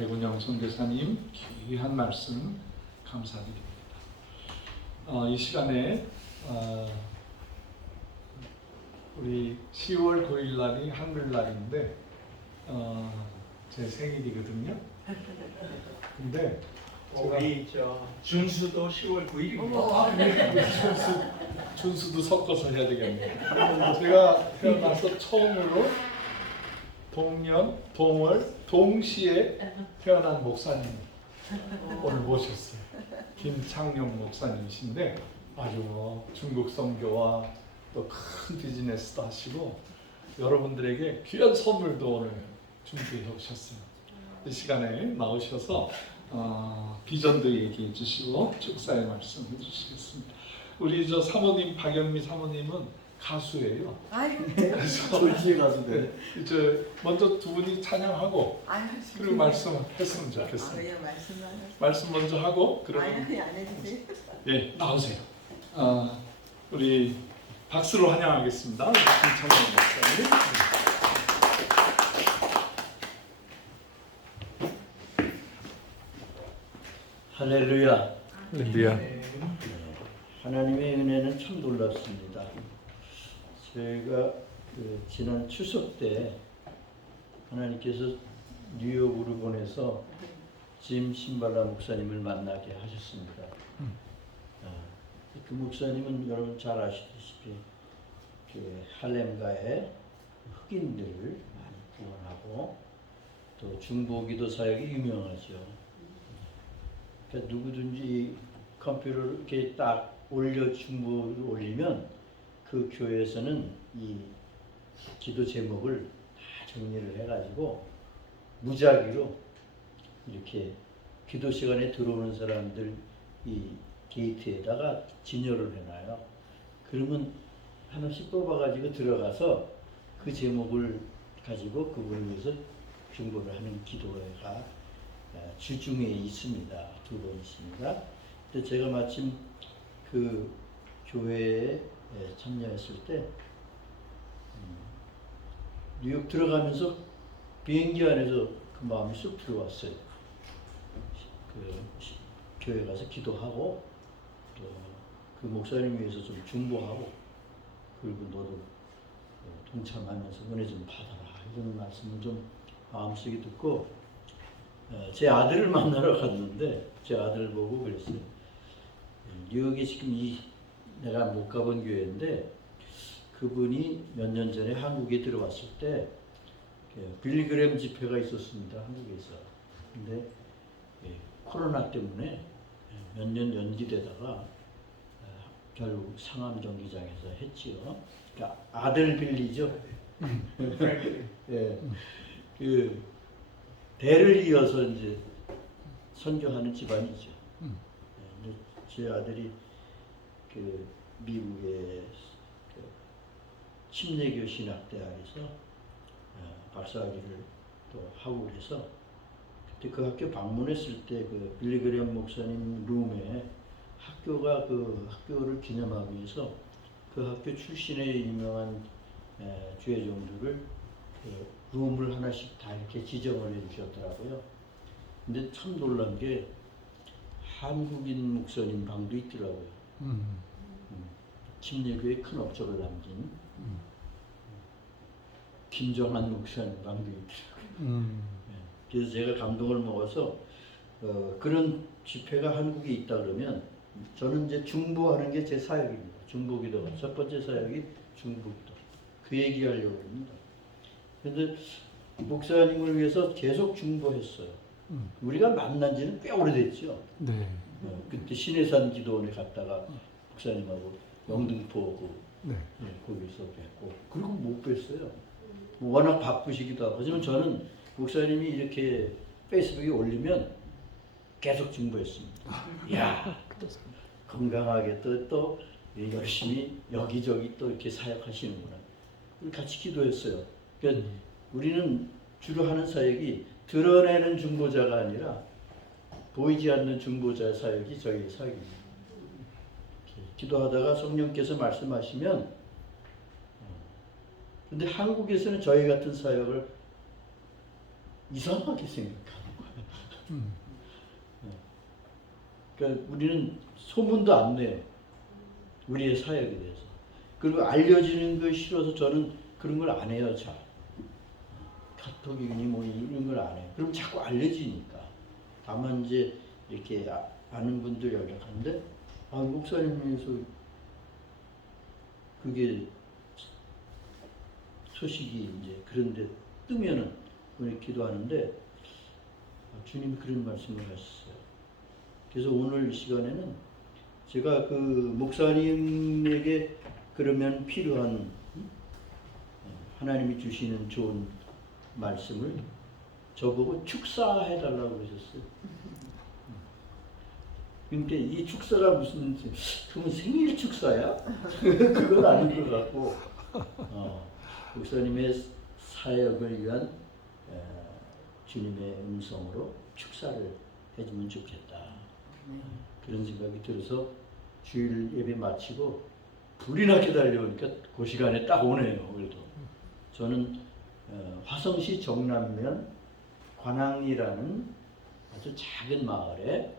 백운영 선교사님 귀한 말씀 감사드립니다. 이 시간에 우리 10월 9일 날이 한글날인데 제 생일이거든요. 근데 우리 준수도 10월 9일입니다. 네. 준수도 섞어서 해야 되겠네요. 제가 태어나서 처음으로 동월, 동시에 태어난 목사님 오늘 모셨어요. 김창룡 목사님이신데 아주 중국 선교와 또 큰 비즈니스도 하시고 여러분들에게 귀한 선물도 오늘 준비해 오셨어요. 이 시간에 나오셔서 비전도 얘기해 주시고 축사의 말씀 해주시겠습니다. 우리 사모님 박영미 사모님은 가수예요. 그래서 돌시 가수들. 이제 먼저 두 분이 찬양하고 그리고 말씀했으면 좋겠습니다. 말씀 먼저 하고 그러면 안 해주세요. 예 나오세요. 우리 박수로 환영하겠습니다. 우리 김창룡 목사님. 할렐루야. 할렐루야. 하나님의 은혜는 참 놀랍습니다. 제가 지난 추석 때 하나님께서 뉴욕으로 보내서 짐 신발라 목사님을 만나게 하셨습니다. 그 목사님은 여러분 잘 아시다시피 할렘가의 흑인들을 많이 구원하고 또 중보기도 사역이 유명하죠. 그러니까 누구든지 컴퓨터를 이렇게 딱 중보를 올리면 그 교회에서는 이 기도 제목을 다 정리를 해가지고 무작위로 이렇게 기도 시간에 들어오는 사람들 이 게이트에다가 진열을 해놔요. 그러면 하나씩 뽑아가지고 들어가서 그 제목을 가지고 그분을 위해서 중보를 하는 기도회가 주중에 있습니다. 2번 있습니다. 근데 제가 마침 그 교회에 참여했을 때 뉴욕 들어가면서 비행기 안에서 그 마음이 쑥 들어왔어요. 교회 가서 기도하고 또 그 목사님 위해서 좀 중보하고 그리고 너도 동참하면서 은혜 좀 받아라 이런 말씀을 좀 마음속에 듣고 제 아들을 만나러 갔는데 제 아들을 보고 그랬어요. 뉴욕에 지금 내가 못 가본 교회인데 그분이 몇 년 전에 한국에 들어왔을 때 빌리그램 집회가 있었습니다. 한국에서. 근데 코로나 때문에 몇 년 연기되다가 결국 상암 경기장에서 했지요. 그러니까 아들 빌리죠. 그 대를 이어서 이제 선교하는 집안이죠. 근데 제 아들이 그 미국의 침례교 신학대학에서 박사학위를 또 하고 그래서 그때 그 학교 방문했을 때 그 빌리그램 목사님 룸에 학교가 그 학교를 기념하기 위해서 그 학교 출신의 유명한 주회종들을 그 룸을 하나씩 다 이렇게 지정을 해주셨더라고요. 근데 참 놀란 게 한국인 목사님 방도 있더라고요. 침례교에 큰 업적을 남긴 김정한 목사님 방도 있더라고요. 그래서 제가 감동을 먹어서 그런 집회가 한국에 있다 그러면 저는 이제 중보하는 게 제 사역입니다. 중보기도가 첫 번째 사역이 중보기도. 그 얘기하려고 합니다. 그런데 목사님을 위해서 계속 중보했어요. 우리가 만난 지는 꽤 오래됐죠. 네. 그때 신해산 기도원에 갔다가 목사님하고 영등포 거기서 뵙고 그리고 못 뵀어요. 워낙 바쁘시기도 하고. 하지만 저는 목사님이 이렇게 페이스북에 올리면 계속 중보했습니다. 이야, 건강하게 또 열심히 여기저기 또 이렇게 사역하시는구나. 같이 기도했어요. 그러니까 우리는 주로 하는 사역이 드러내는 중보자가 아니라 보이지 않는 중보자 사역이 저희의 사역입니다. 기도하다가 성령께서 말씀하시면 근데 한국에서는 저희 같은 사역을 이상하게 생각하는 거예요. 그러니까 우리는 소문도 안 내요. 우리의 사역에 대해서. 그리고 알려지는 거 싫어서 저는 그런 걸 안 해요. 잘. 카톡이니 뭐 이런 걸 안 해요. 그럼 자꾸 알려지니까. 다만 이제 이렇게 아는 분들 연락하는데 목사님에서 그게 소식이 이제 그런데 뜨면은 우리 기도하는데 주님이 그런 말씀을 하셨어요. 그래서 오늘 이 시간에는 제가 그 목사님에게 그러면 필요한 하나님이 주시는 좋은 말씀을 저보고 축사해달라고 그러셨어요. 근데 이 축사가 무슨, 그건 생일 축사야? 그건 아닌 것 같고, 목사님의 사역을 위한 주님의 음성으로 축사를 해주면 좋겠다. 그런 생각이 들어서 주일 예배 마치고 불이 나게 달려오니까 그 시간에 딱 오네요. 그래도 저는 화성시 정남면 관항리라는 아주 작은 마을에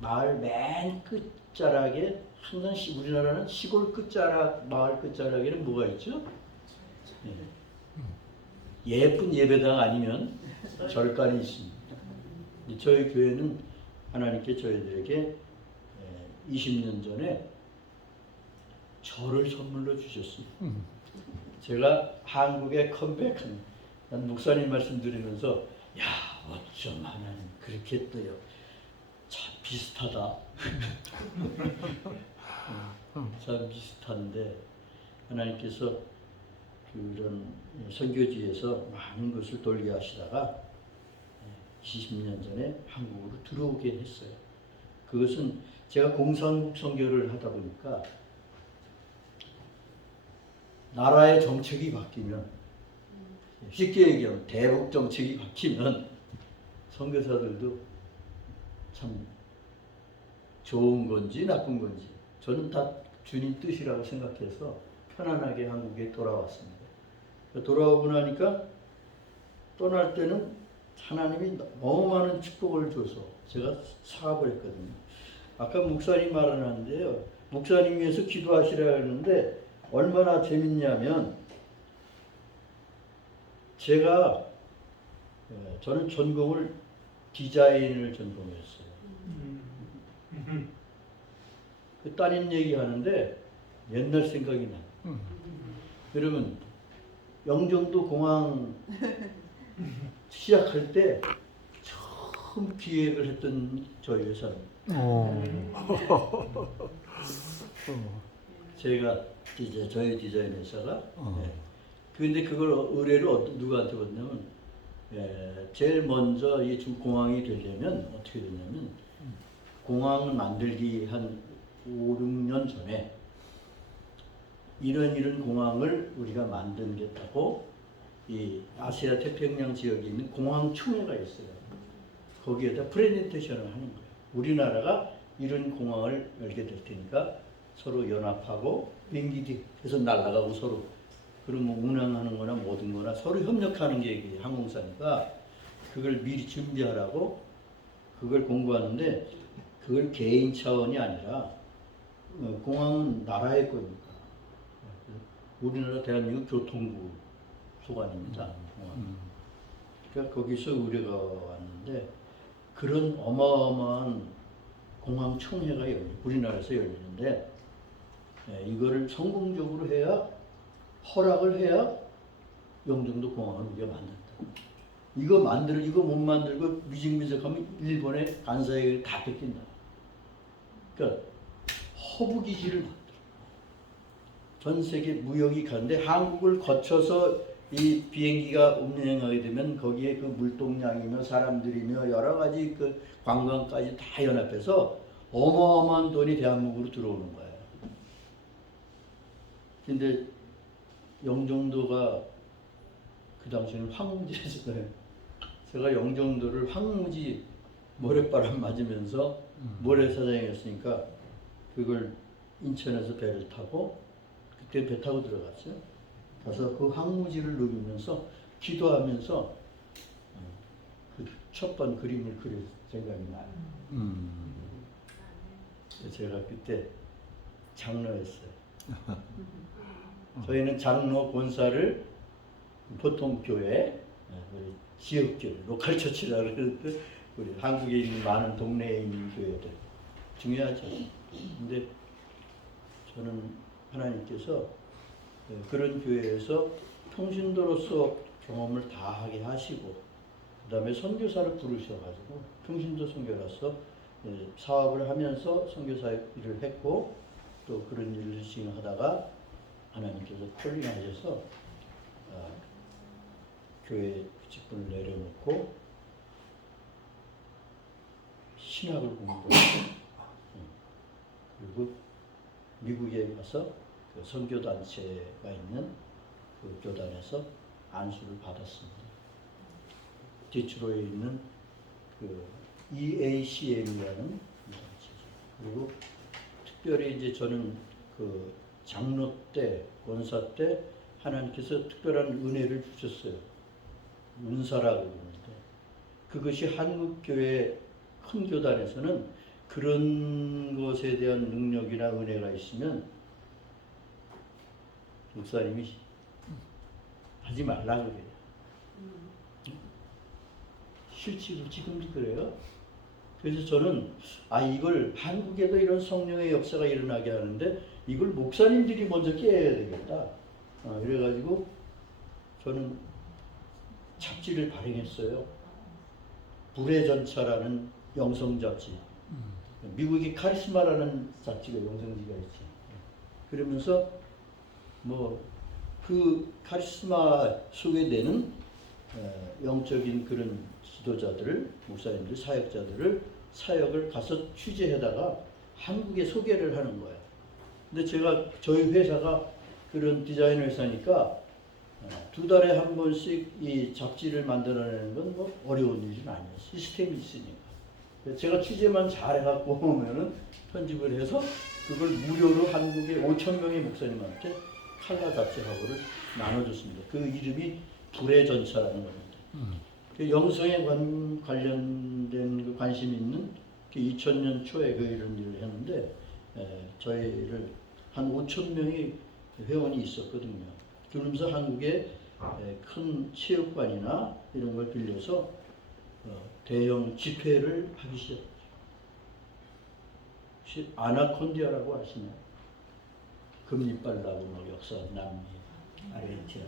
마을 맨 끝자락에 항상 우리나라는 시골 끝자락, 마을 끝자락에는 뭐가 있죠? 예쁜 예배당 아니면 절간이 있습니다. 저희 교회는 하나님께 저희들에게 20년 전에 절을 선물로 주셨습니다. 제가 한국에 컴백한 난 목사님 말씀 드리면서 야 어쩜 하나님 그렇게 했어요. 참 비슷하다. 참 비슷한데 하나님께서 그런 선교지에서 많은 것을 돌게 하시다가 20년 전에 한국으로 들어오게 했어요. 그것은 제가 공산국 선교를 하다 보니까 나라의 정책이 바뀌면 쉽게 얘기하면 대북 정책이 바뀌면 선교사들도 참 좋은 건지 나쁜 건지 저는 다 주님 뜻이라고 생각해서 편안하게 한국에 돌아왔습니다. 돌아오고 나니까 떠날 때는 하나님이 너무 많은 축복을 줘서 제가 사업을 했거든요. 아까 목사님 말을 하는데요. 목사님 위해서 기도하시라 했는데 얼마나 재밌냐면 저는 전공을 디자인을 전공했어요. 그 따님 얘기하는데 옛날 생각이 나요. 여러분 영종도 공항 시작할 때 처음 기획을 했던 저희 회사입니다. 제가 저희 디자인 회사가 근데 그걸 의뢰를 누구한테 받냐면 제일 먼저 이 공항이 되려면 어떻게 되냐면 공항을 만들기 한 5, 6년 전에 이런 공항을 우리가 만들겠다고 이 아시아 태평양 지역에 있는 공항 총회가 있어요. 거기에다 프레젠테이션을 하는 거예요. 우리나라가 이런 공항을 열게 될 테니까 서로 연합하고 비행기 해서 날아가고 서로 그러면 운항하는 거나 모든 거나 서로 협력하는 게 항공사니까 그걸 미리 준비하라고 그걸 공부하는데 그걸 개인 차원이 아니라 공항은 나라의 거니까 우리나라 대한민국 교통부 소관입니다. 그러니까 거기서 의뢰가 왔는데 그런 어마어마한 공항 총회가 우리나라에서 열리는데 이거를 성공적으로 해야 허락을 해야 영종도 공항을 우리가 만든다. 이거 못 만들고 미적미적하면 일본의 간사에게 다 뺏긴다. 그러니까 허브기지를 만들어. 전 세계 무역이 가는데 한국을 거쳐서 이 비행기가 운행하게 되면 거기에 그 물동량이며 사람들이며 여러 가지 그 관광까지 다 연합해서 어마어마한 돈이 대한민국으로 들어오는 거예요. 근데 영종도가 그 당시에는 황무지였어요. 제가 영종도를 황무지 모래바람 맞으면서 모래사장이었으니까 그걸 인천에서 배를 타고 그때 배 타고 들어갔어요. 가서 그 황무지를 누비면서 기도하면서 그 첫 번 그림을 그릴 생각이 나요. 제가 그때 장로였어요. 저희는 장로 권사를 보통 교회, 우리 지역교회, 로컬 처치라고 그러는데 우리 한국에 있는 많은 동네에 있는 교회들 중요하죠. 근데 저는 하나님께서 그런 교회에서 평신도로서 경험을 다 하게 하시고 그 다음에 선교사를 부르셔가지고 평신도 선교라서 사업을 하면서 선교사 일을 했고 또 그런 일을 진행하다가 하나님께서 콜링하셔서 교회 직분을 내려놓고 신학을 공부하고 그리고 미국에 가서 그 선교단체가 있는 그 교단에서 안수를 받았습니다. 디트로이에 있는 그 EACM이라는 단체죠. 그리고 특별히 이제 저는 그 장로 때, 권사 때 하나님께서 특별한 은혜를 주셨어요. 은사라고 그러는데 그것이 한국교회 큰 교단에서는 그런 것에 대한 능력이나 은혜가 있으면 목사님이 하지 말라고 그래요. 실제로 지금도 그래요. 그래서 저는 이걸 한국에도 이런 성령의 역사가 일어나게 하는데 이걸 목사님들이 먼저 깨야 되겠다. 이래가지고 저는 잡지를 발행했어요. 불의 전차라는 영성 잡지. 미국의 카리스마라는 잡지가 영성지가 있지. 그러면서 뭐 그 카리스마 소개되는 영적인 그런 지도자들을, 목사님들, 사역자들을 사역을 가서 취재하다가 한국에 소개를 하는 거예요. 근데 저희 회사가 그런 디자인 회사니까 2달에 한 번씩 이 잡지를 만들어내는 건 뭐 어려운 일은 아니에요. 시스템이 있으니까. 제가 취재만 잘해갖고 오면은 편집을 해서 그걸 무료로 한국의 5,000명의 목사님한테 칼라 잡지하고를 나눠줬습니다. 그 이름이 불의 전차라는 겁니다. 그 영성에 관련된 그 관심 있는 2000년 초에 이런 일을 했는데 저희를 한 5,000명의 회원이 있었거든요. 그러면서 한국에 큰 체육관이나 이런 걸 빌려서 대형 집회를 하기 시작했죠. 혹시 아나콘디아라고 아시나요? 금리빨 나고 역사 남미, 아르헨티나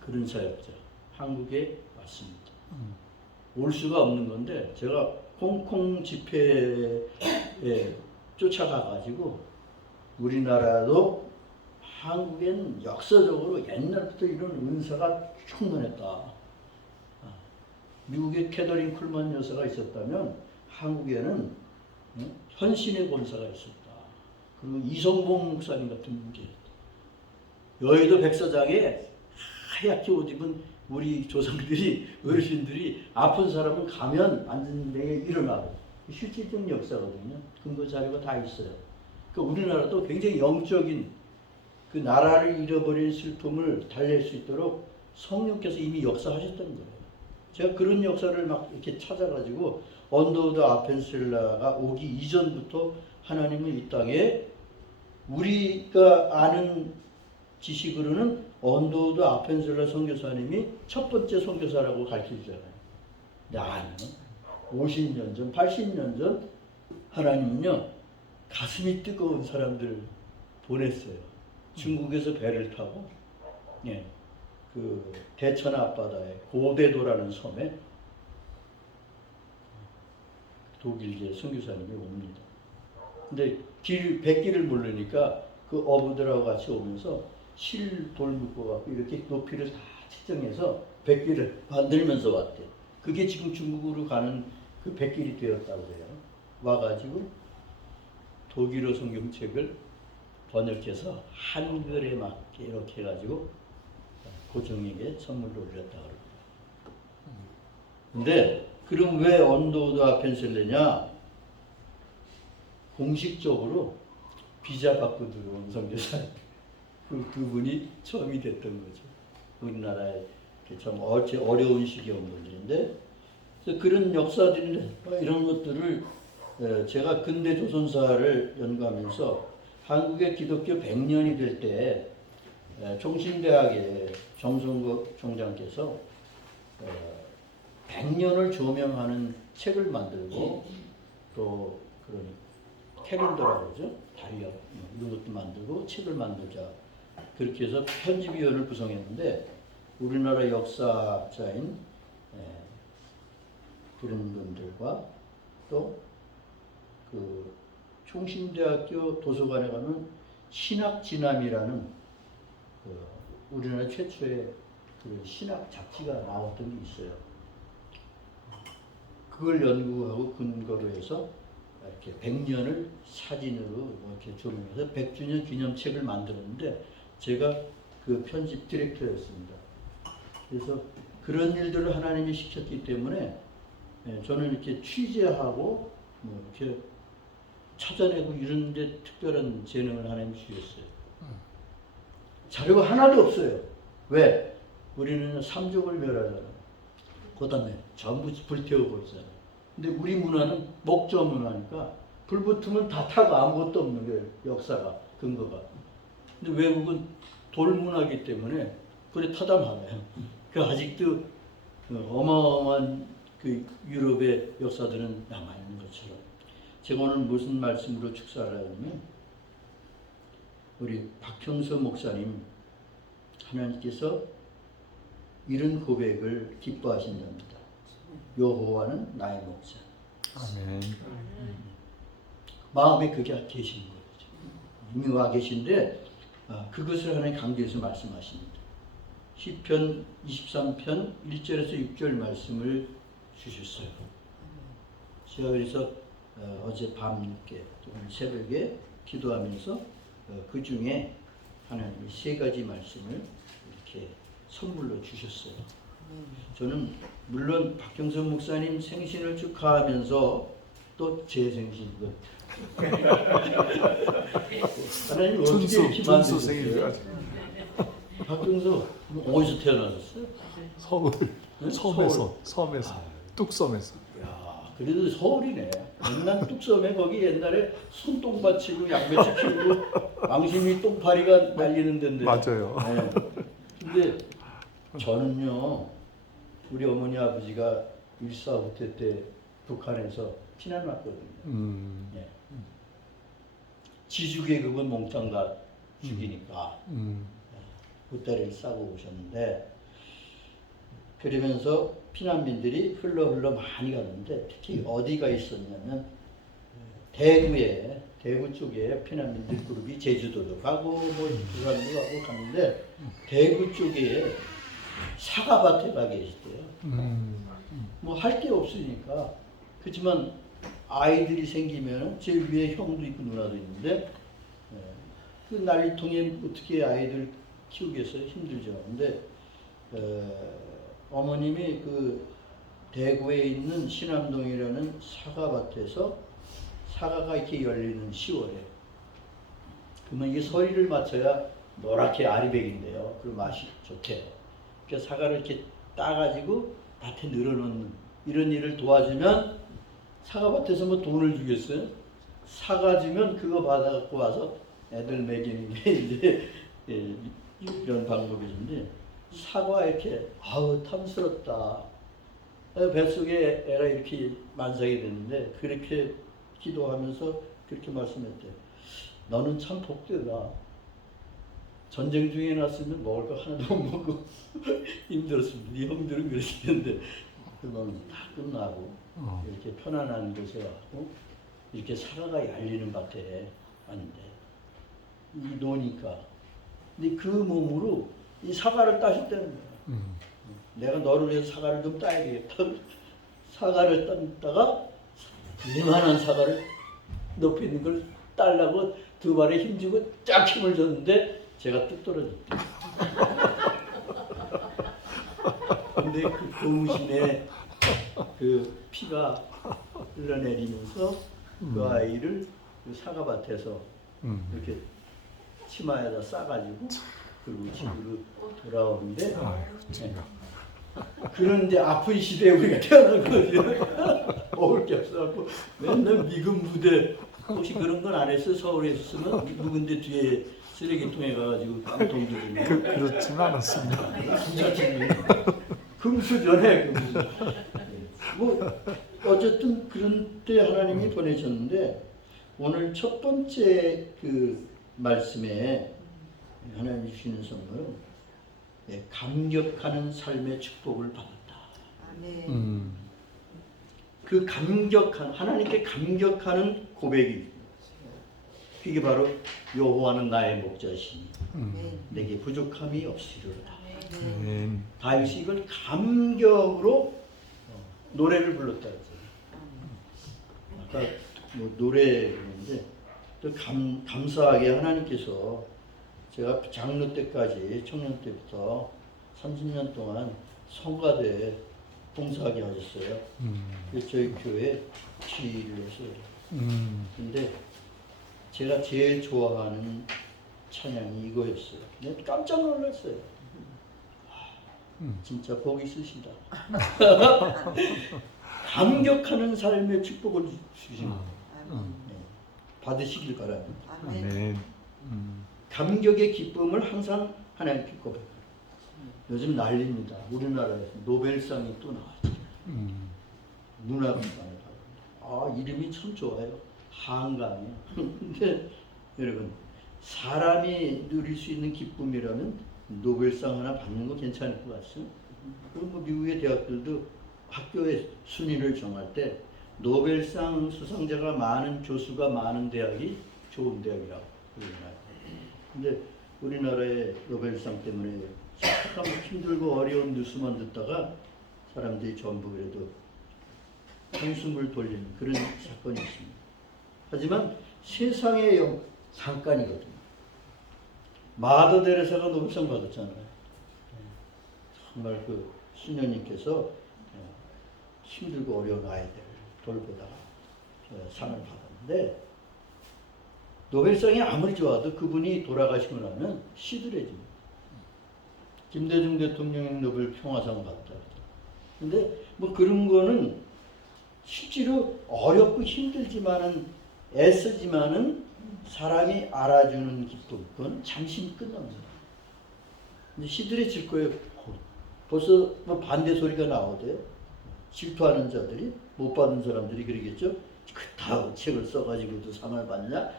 그런 사역자 한국에 왔습니다. 올 수가 없는 건데 제가 홍콩 집회에 쫓아가가지고 우리나라도 한국엔 역사적으로 옛날부터 이런 은사가 충만했다. 미국에 캐더린 쿨만 여사가 있었다면 한국에는 현신의 권사가 있었다. 그리고 이성봉 목사님 같은 분이 여의도 백사장에 하얗게 옷 입은 우리 조상들이 어르신들이 아픈 사람은 가면 앉은 데에 일어나고 실질적인 역사거든요. 근거 자료가 다 있어요. 그러니까 우리나라도 굉장히 영적인 그 나라를 잃어버린 슬픔을 달랠 수 있도록 성령께서 이미 역사하셨다는 거예요. 제가 그런 역사를 막 이렇게 찾아가지고 언더우드 아펜셀라가 오기 이전부터 하나님은 이 땅에 우리가 아는 지식으로는 언더우드 아펜셀라 선교사님이 첫 번째 선교사라고 가르치잖아요. 근데 아니요. 50년 전, 80년 전 하나님은요 가슴이 뜨거운 사람들 보냈어요. 중국에서 배를 타고 그 대천 앞바다에 고대도라는 섬에 독일계 선교사님이 옵니다. 근데 백길을 모르니까 그 어부들하고 같이 오면서 실 돌 묶어갖고 이렇게 높이를 다 측정해서 백길을 만들면서 왔대. 그게 지금 중국으로 가는 그 백길이 되었다고 해요. 와가지고 독일어 성경책을 번역해서 한글에 맞게 이렇게 해가지고 고종에게 선물로 올렸다고 합니다. 근데 그럼 왜 언더우드 아펜셀레냐? 공식적으로 비자 받고 들어온 선교사 그분이 처음이 됐던 거죠. 우리나라에 참 어려운 시기의 분들인데, 그래서 그런 역사들이 이런 것들을 제가 근대 조선사를 연구하면서 한국의 기독교 100년이 될 때 총신대학의 정성국 총장께서 100년을 조명하는 책을 만들고 또 그런 캘린더라고 그러죠. 달력 이런 것도 만들고 책을 만들자. 그렇게 해서 편집위원을 구성했는데 우리나라 역사자인 그런 분들과 또 그 총신대학교 도서관에 가면 신학진암이라는 우리나라 최초의 그 신학 잡지가 나왔던 게 있어요. 그걸 연구하고 근거로 해서 이렇게 100년을 사진으로 이렇게 조명해서 100주년 기념책을 만들었는데 제가 그 편집 디렉터였습니다. 그래서 그런 일들을 하나님이 시켰기 때문에 저는 이렇게 취재하고 뭐 이렇게 찾아내고 이런 데 특별한 재능을 하나님이 주셨어요. 자료가 하나도 없어요. 왜? 우리는 삼족을 멸하잖아요. 그 다음에 전부 불태워버리잖아요. 근데 우리 문화는 목조 문화니까 불 붙으면 다 타고 아무것도 없는 거예요. 역사가, 근거가. 근데 외국은 돌 문화이기 때문에 그래 타담하네요. 그 아직도 어마어마한 그 유럽의 역사들은 남아있는 것처럼. 제가 오늘 무슨 말씀으로 축사를 하냐면 우리 박형서 목사님 하나님께서 이런 고백을 기뻐하신답니다. 여호와는 나의 목자. 아멘. 마음에 그게 계신 거예요. 이미 와 계신데 그것을 하나님 강조해서 말씀하십니다. 시편 23편 1절에서 6절 말씀을 주셨어요. 제가 그래서 어제 밤늦게 오늘 새벽에 기도하면서 그 중에 하나님이 3가지 말씀을 이렇게 선물로 주셨어요. 저는 물론 박경선 목사님 생신을 축하하면서 또 제 생신이고 하나님 어떻게 이렇게 만드셨어요? 박경선 어디서 태어나셨어요? 서울. 네? 섬에서. 뚝섬에서. 야, 그래도 서울이네. 옛날 뚝섬에 거기 옛날에 손똥 받치고 양배추 키우고 왕심이 똥파리가 날리는 데인데. 맞아요. 네. 근데 저는요, 우리 어머니 아버지가 1.4 때 북한에서 피난 왔거든요. 네. 지주계급은 몽땅 다 죽이니까 보따리를 싸고 오셨는데 그러면서 피난민들이 흘러 많이 갔는데 특히 어디가 있었냐면 대구 쪽에 피난민들 그룹이 제주도도 가고 뭐 부산도 가고 갔는데 대구 쪽에 사과밭에 가 계시대요. 뭐 할 게 없으니까. 그렇지만 아이들이 생기면 제일 위에 형도 있고 누나도 있는데 그 난리통에 어떻게 아이들 키우겠어요? 힘들죠. 근데 어머님이 그 대구에 있는 신암동이라는 사과밭에서 사과가 이렇게 열리는 10월에 그러면 이게 서리를 맞춰야 노랗게 아리백인데요. 그 맛이 좋대요. 그러니까 사과를 이렇게 따가지고 밭에 늘어놓는 이런 일을 도와주면 사과밭에서 뭐 돈을 주겠어요? 사과 주면 그거 받아갖고 와서 애들 먹이는 게 이제 이런 방법이신데 사과 이렇게 아우 탐스럽다. 뱃속에 애가 이렇게 만삭이 됐는데 그렇게 기도하면서 그렇게 말씀했대. 너는 참 복되다. 전쟁 중에 났으면 먹을 거 하나도 못 먹고 힘들었습니다. 네 형들은 그러시는데 너는 다 끝나고 이렇게 편안한 곳에 왔고 이렇게 사과가 열리는 밭에 왔는데 이 노니까 근데 그 몸으로 이 사과를 따셨다는 거야. 내가 너를 위해서 사과를 좀 따야 되겠다. 사과를 땄다가 이만한 사과를 높이 있는 걸 따려고 두 발에 힘주고 쫙 힘을 줬는데 제가 뚝 떨어졌다. 근데 그 고무신에 그 피가 흘러내리면서 그 아이를 그 사과밭에서 이렇게 치마에다 싸가지고 그리고 집으로 돌아오는데 그런데 아픈 시대에 우리가 태어났거든요. 먹을 게 없어갖고 맨날 미군 부대 혹시 그런 건 안 했어? 서울에 있으면 누군데 뒤에 쓰레기통에 가가지고 깡통 들고 그렇지는 않았습니다. 부잣집이 금수저네 금수저. 뭐 어쨌든 그런 때 하나님이 보내셨는데 오늘 첫 번째 그 말씀에 하나님 주시는 선물은 감격하는 삶의 축복을 받았다. 아멘. 그 감격한 하나님께 감격하는 고백이 그게 바로 여호와는 나의 목자시니 내게 부족함이 없으리로다. 다윗이 이걸 감격으로 노래를 불렀다 했어요. 아까 뭐 노래인데 또 감사하게 하나님께서 제가 장로 때까지 청년 때부터 30년 동안 성가대 봉사하게 하셨어요. 그래서 저희 교회 지휘를 했어요. 근데 제가 제일 좋아하는 찬양이 이거였어요. 근데 깜짝 놀랐어요. 진짜 복 있으시다. 감격하는 삶의 축복을 주신 거예요. 받으시길 바랍니다. 아멘. 감격의 기쁨을 항상 하나님께 고백해요. 요즘 난리입니다. 우리나라에서 노벨상이 또 나왔죠. 문화상을 받았습니다. 이름이 참 좋아요. 한강이요. 근데 여러분 사람이 누릴 수 있는 기쁨이라면 노벨상 하나 받는 거 괜찮을 것 같죠? 그리고 뭐 미국의 대학들도 학교의 순위를 정할 때 노벨상 수상자가 많은 교수가 많은 대학이 좋은 대학이라고 그러잖아요. 근데 우리나라의 노벨상 때문에 참 힘들고 어려운 뉴스만 듣다가 사람들이 전부 그래도 한숨을 돌리는 그런 사건이 있습니다. 하지만 세상의 잠깐이거든요. 마더 데레사가 노벨상 받았잖아요. 정말 그 수녀님께서 힘들고 어려운 아이들을 돌보다가 상을 받았는데 노벨상이 아무리 좋아도 그분이 돌아가시고 나면 시들해집니다. 김대중 대통령이 노벨 평화상 받았다. 근데 뭐 그런 거는 실제로 어렵고 힘들지만은 애쓰지만은 사람이 알아주는 기쁨, 그건 잠시 끝납니다. 근데 시들해질 거예요. 벌써 뭐 반대 소리가 나오대요. 질투하는 자들이 못 받은 사람들이 그러겠죠. 다 책을 써가지고도 상을 받냐?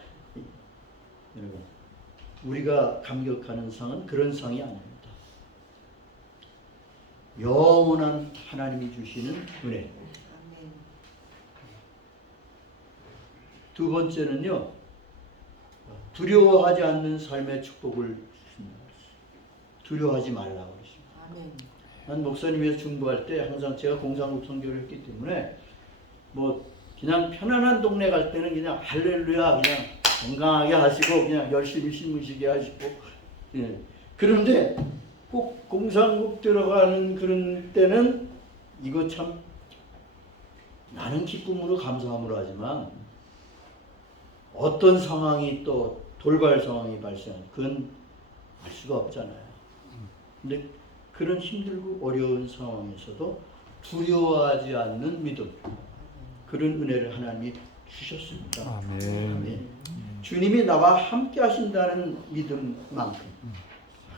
여러분, 우리가 감격하는 상은 그런 상이 아닙니다. 영원한 하나님이 주시는 은혜. 두 번째는요, 두려워하지 않는 삶의 축복을 주신다. 두려워하지 말라고 그러십니다. 난 목사님에서 중보할 때 항상 제가 공산국 선교를 했기 때문에 뭐 그냥 편안한 동네 갈 때는 그냥 할렐루야 그냥 건강하게 하시고 그냥 열심히 심으시게 하시고 그런데 꼭 공산국 들어가는 그런 때는 이거 참 나는 기쁨으로 감사함으로 하지만 어떤 상황이 또 돌발 상황이 발생하면 그건 알 수가 없잖아요. 근데 그런 힘들고 어려운 상황에서도 두려워하지 않는 믿음, 그런 은혜를 하나님이 주셨습니다. 아멘. 주님이 나와 함께 하신다는 믿음만큼,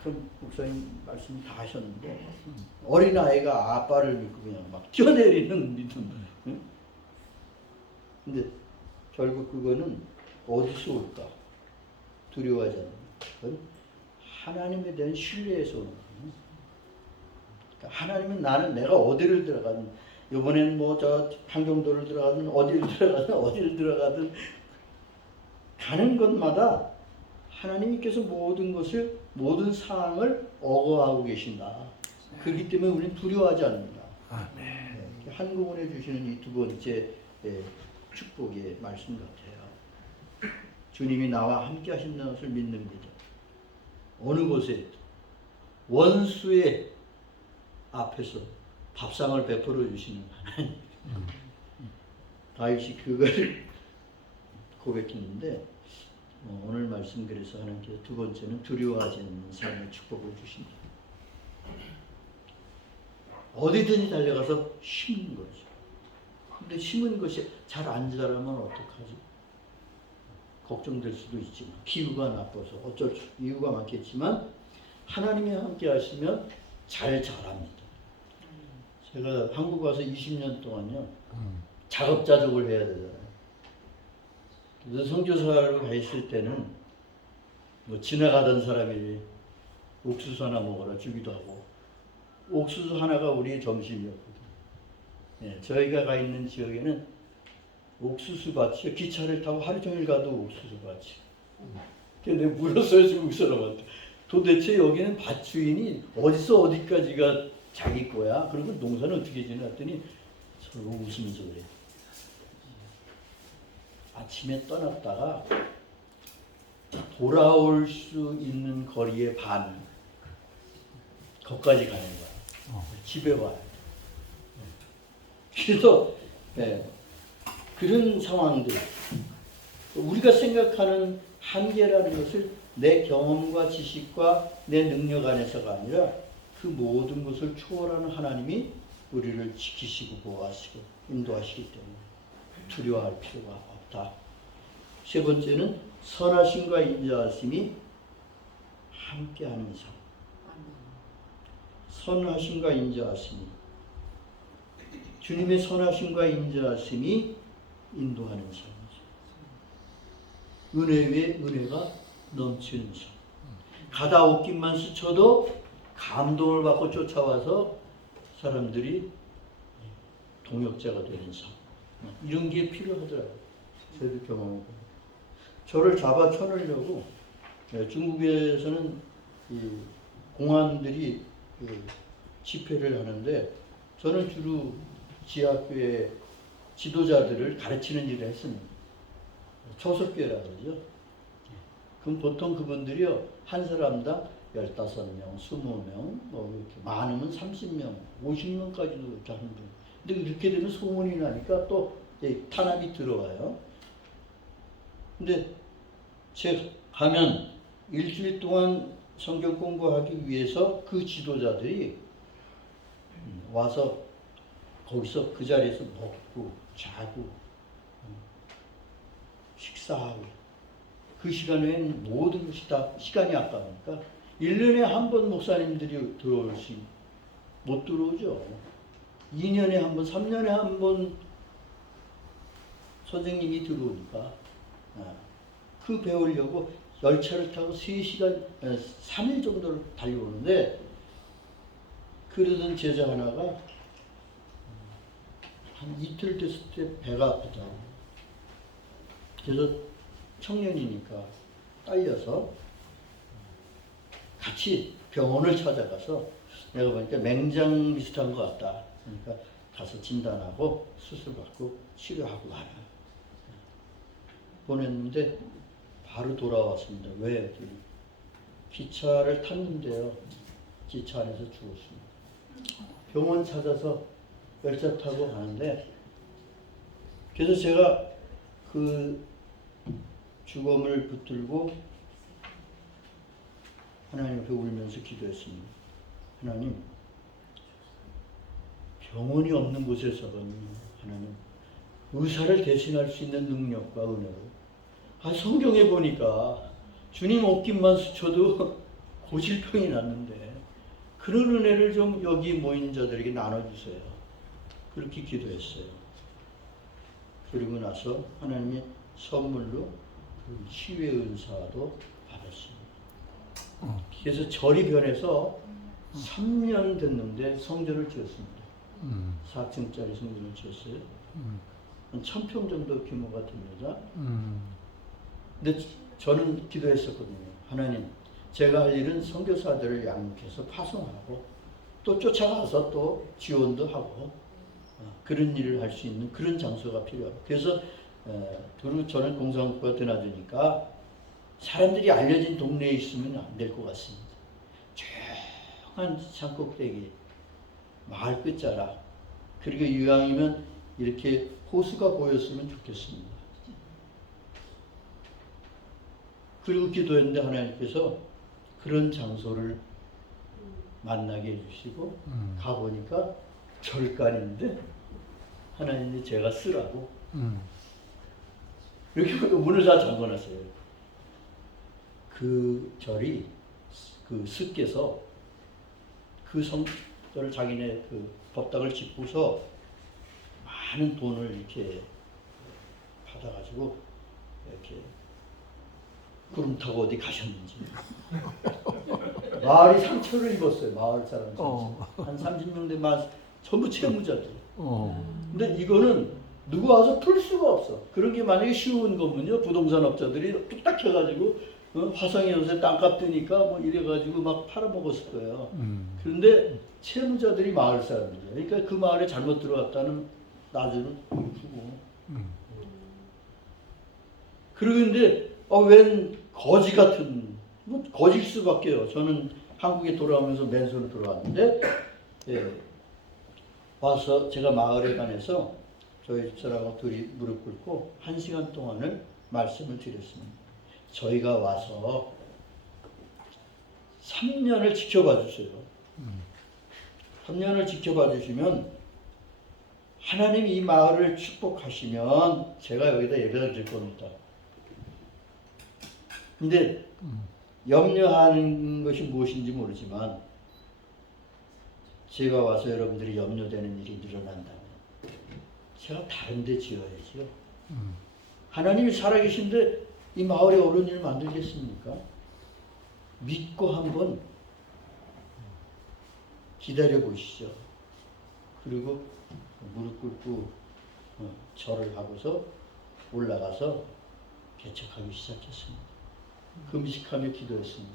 그럼 목사님 말씀 다 하셨는데 어린아이가 아빠를 믿고 그냥 막 뛰어내리는 믿음. 근데 결국 그거는 어디서 올까? 두려워하지 않는 그건 하나님에 대한 신뢰에서 오는 거예요. 하나님은 나는 내가 어디를 들어가든 이번엔 뭐 저 한경도를 들어가든 어디를 들어가든 가는 곳마다 하나님께서 모든 것을 모든 상황을 어거하고 계신다. 그렇기 때문에 우리는 두려워하지 않는다. 네, 한국은혜 주시는 이 두 번째 축복의 말씀 같아요. 주님이 나와 함께 하신다는 것을 믿는 믿음. 어느 곳에 원수의 앞에서 밥상을 베풀어 주시는 하나님. 다윗이 그걸 고백했는데 오늘 말씀 그래서 하나님께서 두 번째는 두려워하지 않는 삶의 축복을 주신다. 어디든지 달려가서 심는 거죠. 근데 심은 것이 잘 안 자라면 어떡하지? 걱정될 수도 있지만 기후가 나빠서 어쩔 수 이유가 많겠지만 하나님이 함께 하시면 잘 자랍니다. 제가 한국 와서 20년 동안요 자급자족을 해야 되잖아요. 그래서 선교사로 가 있을 때는 뭐 지나가던 사람이 옥수수 하나 먹어라 주기도 하고 옥수수 하나가 우리의 점심이었거든요. 예, 저희가 가 있는 지역에는 옥수수 밭이요. 기차를 타고 하루 종일 가도 옥수수 밭이. 근데 물었어요 중국 사람한테. 도대체 여기는 밭 주인이 어디서 어디까지가 자기 거야? 그리고 농사는 어떻게 지냈더니 서로 웃으면서 그래. 아침에 떠났다가 돌아올 수 있는 거리의 반 거기까지 가는 거야. 집에 와요. 그래서 그런 상황들 우리가 생각하는 한계라는 것을 내 경험과 지식과 내 능력 안에서가 아니라 그 모든 것을 초월하는 하나님이 우리를 지키시고 보호하시고 인도하시기 때문에 두려워할 필요가 없다. 세 번째는 선하심과 인자하심이 함께하는 삶. 선하심과 인자하심이 주님의 선하심과 인자하심이 인도하는 삶이죠. 은혜 위에 은혜가 넘치는 삶. 가다 옷깃만 스쳐도 감동을 받고 쫓아와서 사람들이 동역자가 되는 삶. 이런 게 필요하더라고요. 저도 경험해보고. 저를 잡아 쳐넣으려고 중국에서는 이 공안들이 집회를 하는데 저는 주로 지하교회 지도자들을 가르치는 일을 했습니다. 초석교회라 그러죠. 그럼 보통 그분들이요 한 사람당 15명, 20명, 뭐 이렇게 많으면 30명, 50명까지도 이렇게 하는 거예요. 근데 이렇게 되면 소문이 나니까 또 탄압이 들어와요. 근데 제가 가면 일주일 동안 성경 공부하기 위해서 그 지도자들이 와서 거기서 그 자리에서 먹고 자고 식사하고 그 시간에는 모든 것이 다 시간이 아까우니까 1년에 한 번 목사님들이 들어올지 못 들어오죠. 2년에 한 번, 3년에 한 번 선생님이 들어오니까 그 배우려고 열차를 타고 3시간, 3일 정도를 달려오는데 그러던 제자 하나가 한 이틀 됐을 때 배가 아프다고. 그래서 청년이니까 딸려서 같이 병원을 찾아가서 내가 보니까 맹장 비슷한 것 같다. 그러니까 가서 진단하고 수술받고 치료하고 가라. 보냈는데 바로 돌아왔습니다. 왜? 기차를 탔는데요. 기차 안에서 죽었습니다. 병원 찾아서 열차 타고 가는데 그래서 제가 그 죽음을 붙들고 하나님 앞에 울면서 기도했습니다. 하나님, 병원이 없는 곳에서는 하나님 의사를 대신할 수 있는 능력과 은혜로 성경에 보니까 주님 옷깃만 스쳐도 고질병이 났는데 그런 은혜를 좀 여기 모인 자들에게 나눠주세요. 그렇게 기도했어요. 그리고 나서 하나님이 선물로 그 치유의 은사도 받았습니다. 그래서 절이 변해서 3년 됐는데 성전을 지었습니다. 4층짜리 성전을 지었어요. 한 1000평 정도 규모가 됩니다. 근데 저는 기도했었거든요. 하나님, 제가 할 일은 선교사들을 양육해서 파송하고 또 쫓아가서 또 지원도 하고 그런 일을 할 수 있는 그런 장소가 필요하고 그래서 그리고 저는 공산국가 드나드니까 사람들이 알려진 동네에 있으면 안 될 것 같습니다. 조용한 산꼭대기 마을 끝자락 그리고 이왕이면 이렇게 호수가 보였으면 좋겠습니다. 그리고 기도했는데 하나님께서 그런 장소를 만나게 해주시고 가보니까 절간인데 하나님이 제가 쓰라고 이렇게 문을 다 잠궈놨어요. 그 절이 그 스께서 그 성들을 자기네 그 법당을 짓고서 많은 돈을 이렇게 받아가지고 이렇게 구름 타고 어디 가셨는지 마을이 상처를 입었어요. 마을 사람 상처. 한 30명 된 마을 전부 채무자들. 근데 이거는 누구 와서 풀 수가 없어. 그런 게 만약에 쉬운 거면요, 부동산 업자들이 뚝딱 해가지고 화성에 요새 땅값 뜨니까 뭐 이래가지고 막 팔아먹었을 거예요. 그런데 채무자들이 마을 사람들이에요. 그러니까 그 마을에 잘못 들어왔다는 나중은 주고. 그런데 웬 거지 같은, 뭐 거질 수밖에요. 저는 한국에 돌아오면서 맨손으로 돌아왔는데, 예, 와서 제가 마을에 관해서 저희 집사람하고 둘이 무릎 꿇고 1시간 동안을 말씀을 드렸습니다. 저희가 와서 3년을 지켜봐 주세요. 3년을 지켜봐 주시면 하나님이 이 마을을 축복하시면 제가 여기다 예배를 드릴 겁니다. 근데 염려하는 것이 무엇인지 모르지만 제가 와서 여러분들이 염려되는 일이 늘어난다면 제가 다른 데 지어야지요. 하나님이 살아계신데 이 마을에 어려운 일을 만들겠습니까? 믿고 한번 기다려 보시죠. 그리고 무릎 꿇고 절을 하고서 올라가서 개척하기 시작했습니다. 금식하며 기도했습니다.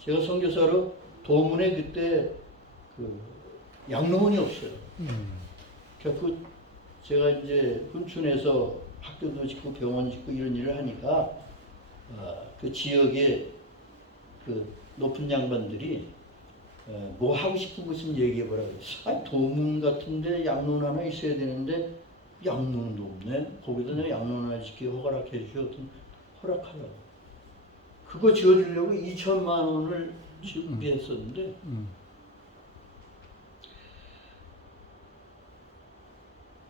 제가 선교사로 도문에 그때 그 양로원이 없어요. 결국 제가 이제 훈춘에서 학교도 짓고 병원 짓고 이런 일을 하니까 그 지역의 그 높은 양반들이 뭐 하고 싶은 거 있으면 얘기해 보라고 했어요. 아니, 도문 같은데 양로원 하나 있어야 되는데 양로원도 없네. 거기다 내가 양로원 하나 짓게 허락해 주셨더니 허락하라고. 그거 지어주려고 2천만 원을 준비했었는데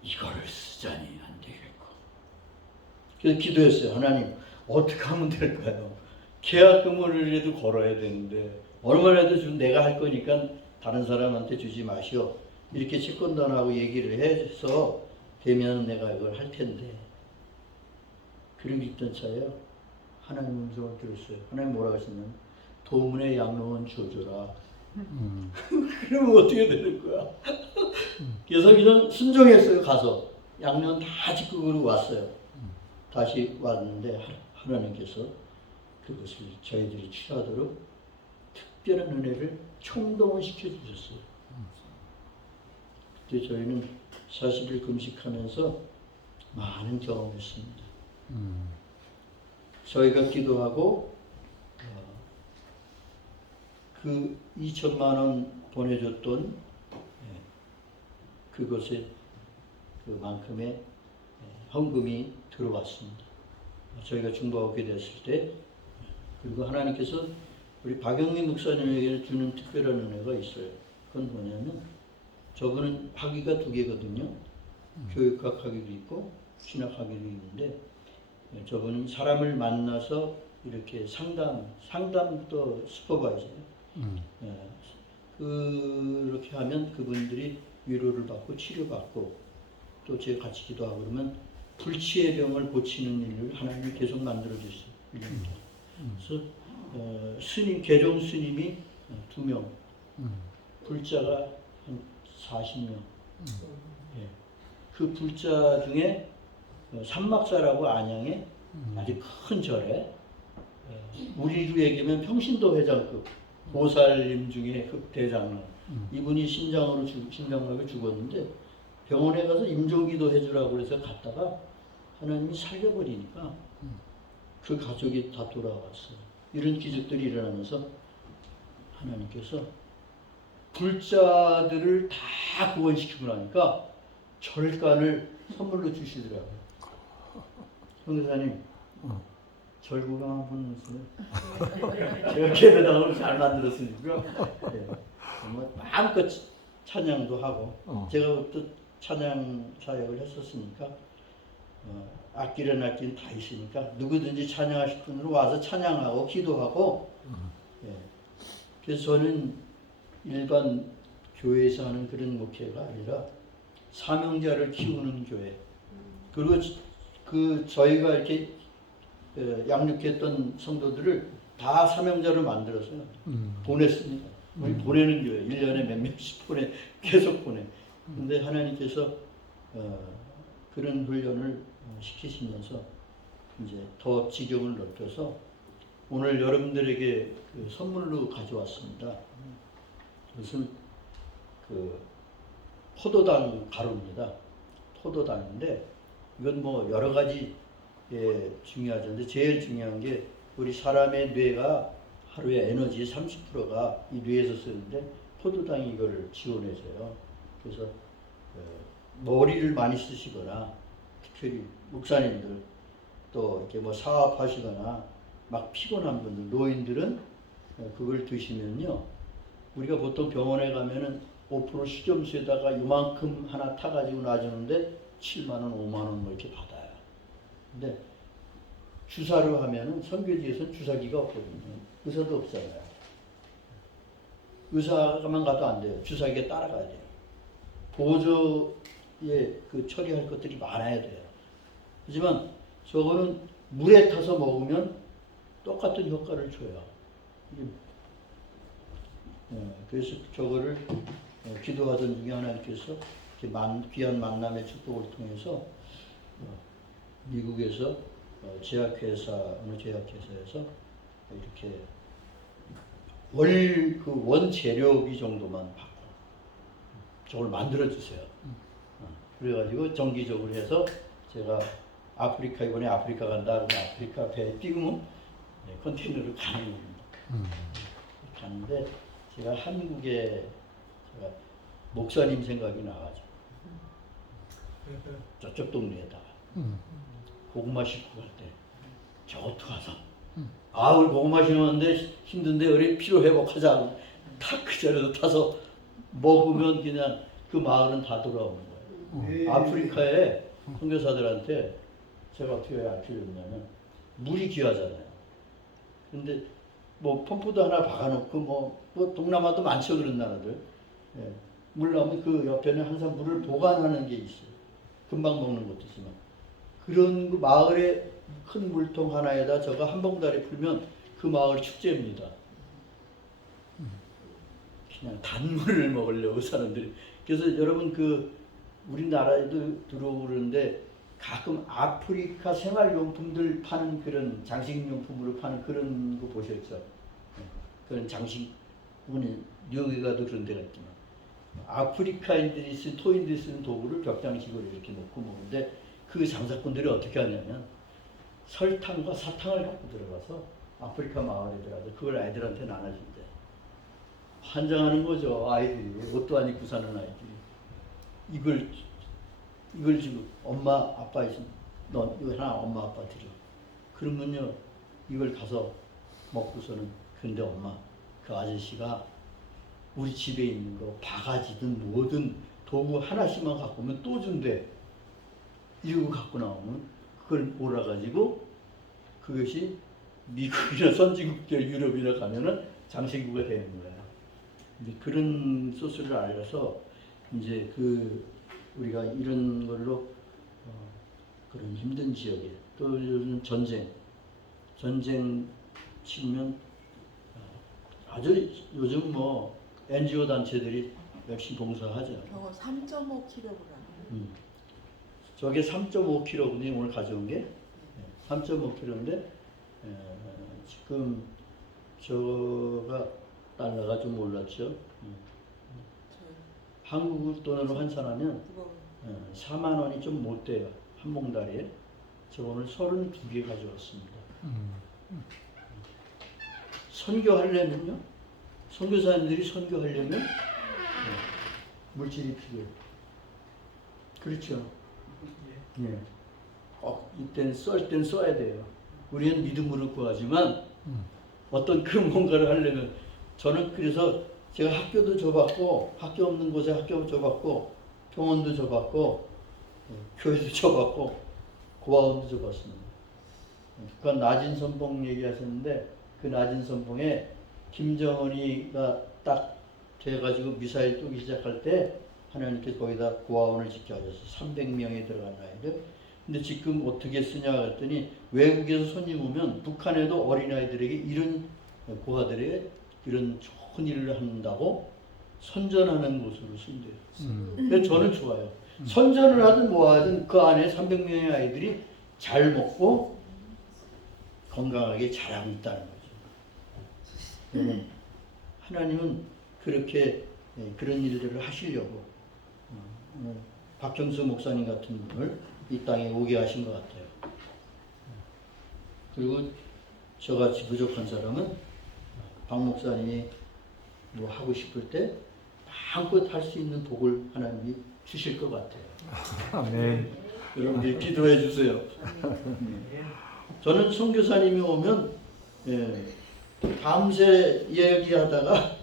이거를 쓰자니 안 되겠고. 그래서 기도했어요. 하나님 어떻게 하면 될까요? 계약금을 걸어야 되는데 얼마라도 좀 내가 할 거니까 다른 사람한테 주지 마시오. 이렇게 채권단하고 얘기를 해서 되면 내가 이걸 할 텐데. 그런 게 있던 차예요. 하나님 음성을 들었어요. 하나님 뭐라고 하시냐면 도문의 양로원 줘줘라. 그러면 어떻게 되는 거야? 그래서 그냥 순종했어요. 가서 양로원 다 짓고 그러고 왔어요. 다시 왔는데 하나님께서 그것을 저희들이 취하도록 특별한 은혜를 총동원 시켜주셨어요. 그때 저희는 40일 금식하면서 많은 경험했습니다. 저희가 기도하고 그 2천만 원 보내줬던 그것에 그만큼의 헌금이 들어왔습니다. 저희가 중보하게 됐을 때. 그리고 하나님께서 우리 박영미 목사님에게 주는 특별한 은혜가 있어요. 그건 뭐냐면 저분은 학위가 2개거든요. 교육학 학위도 있고 신학 학위도 있는데 저분은 사람을 만나서 이렇게 상담도 슈퍼바이저예요. 그렇게 하면 그분들이 위로를 받고 치료받고 또 제가 같이 기도하고 그러면 불치의 병을 고치는 일을 하나님이 계속 만들어 주세요. 그래서 스님, 계종 스님이 2명, 불자가 한 40명. 예. 그 불자 중에 삼막사라고 안양에 아주 큰 절에 우리로 얘기하면 평신도 회장급 보살님 중에 대장로 이분이 심장마비로 죽었는데 병원에 가서 임종기도 해주라고 해서 갔다가 하나님이 살려버리니까 그 가족이 다 돌아왔어요. 이런 기적들이 일어나면서 하나님께서 불자들을 다 구원시키고 나니까 절간을 선물로 주시더라고요. 선교사님, 절구가 한번 해주세요. 제가 계배당을 잘 만들었으니까 네, 정말 마음껏 찬양도 하고 제가 또 찬양 사역을 했었으니까 악기는 다 있으니까 누구든지 찬양하실 분으로 와서 찬양하고 기도하고 예. 그래서 저는 일반 교회에서 하는 그런 목회가 아니라 사명자를 키우는 교회 그리고 그 저희가 이렇게 양육했던 성도들을 다 사명자로 만들어서 보냈습니다. 우리 보내는 교회 1년에 몇 명씩 계속 보내. 근데 하나님께서 그런 훈련을 시키시면서 이제 더 지경을 넓혀서 오늘 여러분들에게 그 선물로 가져왔습니다. 이것은 그 포도당 가루입니다. 포도당인데 이건 뭐 여러 가지 중요하죠. 근데 제일 중요한 게 우리 사람의 뇌가 하루에 에너지의 30%가 이 뇌에서 쓰는데 포도당이 이거를 지원해줘요. 그래서 머리를 많이 쓰시거나 특히 목사님들 또 이렇게 뭐 사업하시거나 막 피곤한 분들 노인들은 그걸 드시면요 우리가 보통 병원에 가면은 5% 수점수에다가 요만큼 하나 타가지고 놔주는데 7만 원, 5만 원 뭐 이렇게 받아요. 근데 주사로 하면은 선교지에서는 주사기가 없거든요. 의사도 없잖아요. 의사가만 가도 안 돼요. 주사기에 따라가야 돼요. 보조에 그 처리할 것들이 많아야 돼요. 하지만 저거는 물에 타서 먹으면 똑같은 효과를 줘요. 그래서 저거를 기도하던 중에 하나님께서 이렇게 귀한 만남의 축복을 통해서 미국에서 어느 제약회사에서 이렇게 그 원재료비 정도만 받고 저걸 만들어 주세요. 그래가지고 정기적으로 해서 제가 이번에 아프리카 간다 그러면 아프리카 배에 띄우면 컨테이너를 가는 겁니다. 가는데 제가 한국에 제가 목사님 생각이 나가지고 저쪽 동네에다가 고구마 싣고 갈 때 저것도 가서 우리 고구마 심었는데 힘든데 우리 피로 회복하자 탁 그 자리에서 타서 먹으면 그냥 그 마을은 다 돌아오는 거예요. 아프리카에 선교사들한테 제가 어떻게 알려줬냐면 물이 귀하잖아요. 근데 뭐 펌프도 하나 박아놓고 뭐 동남아도 많죠 그런 나라들. 물 나오면 그 옆에는 항상 물을 보관하는 게 있어요. 금방 먹는 것도 있지만 그런 그 마을에 큰 물통 하나에다 저거 한 봉다리 풀면 그 마을 축제입니다. 그냥 단물을 먹으려고 사람들이. 그래서 여러분 우리나라에도 들어오고 그러는데 가끔 아프리카 생활용품들 파는 그런 장식용품으로 파는 그런 거 보셨죠? 그런 장식, 뉴욕에 가도 그런 데가 있지만 아프리카인들이 쓴 토인들이 쓰는 도구를 벽장식으로 이렇게 놓고 먹는데 그 장사꾼들이 어떻게 하냐면 설탕과 사탕을 갖고 들어가서 아프리카 마을에 들어가서 그걸 아이들한테 나눠준대. 환장하는 거죠. 아이들이 옷도 안 입고 사는 아이들이 이걸 지금 엄마 아빠 있으면 너 이거 하나 엄마 아빠 드려. 그러면요 이걸 가서 먹고서는 근데 엄마 그 아저씨가 우리 집에 있는 거 바가지든 뭐든 도구 하나씩만 갖고 오면 또 준대. 이러고 갖고 나오면 그걸 몰아가지고 그것이 미국이나 선진국들 유럽이나 가면은 장식구가 되는 거야. 근데 그런 소스를 알아서 이제 우리가 이런 걸로 그런 힘든 지역에 또 요즘 전쟁 치면 아주 요즘 뭐 NGO 단체들이 열심히 봉사하죠. 저거 3.5kg. 저게 3.5kg군요. 오늘 가져온 게 3.5kg인데 지금 저가 달러가 좀 올랐죠. 한국 돈으로 환산하면 4만 원이 좀 못 돼요. 한 봉다리에. 저 오늘 32개 가져왔습니다. 선교하려면요. 선교사님들이 선교하려면 물질이 필요해요. 그렇죠. 예. 이때는 쏠 땐 써야 돼요. 우리는 믿음으로 구하지만 어떤 그런 뭔가를 하려면 저는 그래서 제가 학교도 줘봤고 학교 없는 곳에 학교 줘봤고 병원도 줘봤고 교회도 줘봤고 고아원도 줘봤습니다. 북한 낮은 선봉 얘기하셨는데 그 낮은 선봉에 김정은이가 딱 돼가지고 미사일 쏘기 시작할 때 하나님께서 거기다 고아원을 짓게 하셔서 300명이 들어간 아이들. 근데 지금 어떻게 쓰냐 그랬더니 외국에서 손님 오면 북한에도 어린아이들에게 이런 고아들에게 이런 좋은 일을 한다고 선전하는 곳으로 쓴대요. 그래서 저는 좋아요. 선전을 하든 뭐 하든 그 안에 300명의 아이들이 잘 먹고 건강하게 자라고 있다는 거죠. 하나님은 그렇게 그런 일들을 하시려고 박경수 목사님 같은 분을 이 땅에 오게 하신 것 같아요. 그리고 저같이 부족한 사람은 박 목사님이 뭐 하고 싶을 때 마음껏 할 수 있는 복을 하나님이 주실 것 같아요. 아멘. 여러분들이 기도해 주세요. 저는 선교사님이 오면 밤새 얘기하다가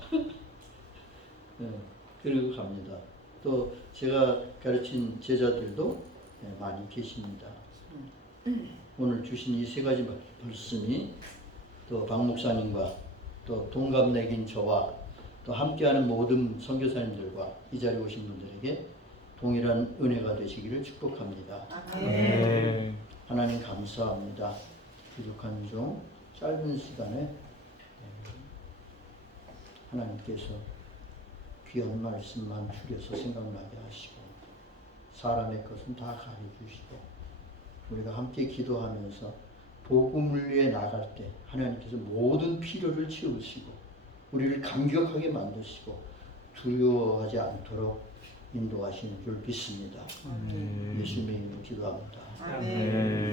그리고 갑니다. 또 제가 가르친 제자들도 많이 계십니다. 오늘 주신 이 세 가지 말씀이 또 박 목사님과 또 동갑내긴 저와 또 함께하는 모든 선교사님들과 이 자리에 오신 분들에게 동일한 은혜가 되시기를 축복합니다. 아멘. 하나님 감사합니다. 부족한 중 짧은 시간에 하나님께서 귀한 말씀만 줄여서 생각나게 하시고 사람의 것은 다 가려주시고 우리가 함께 기도하면서 복음을 위해 나갈 때 하나님께서 모든 필요를 채우시고 우리를 감격하게 만드시고 두려워하지 않도록 인도하시는 줄 믿습니다. 예수님의 이름으로 기도합니다. 아멘.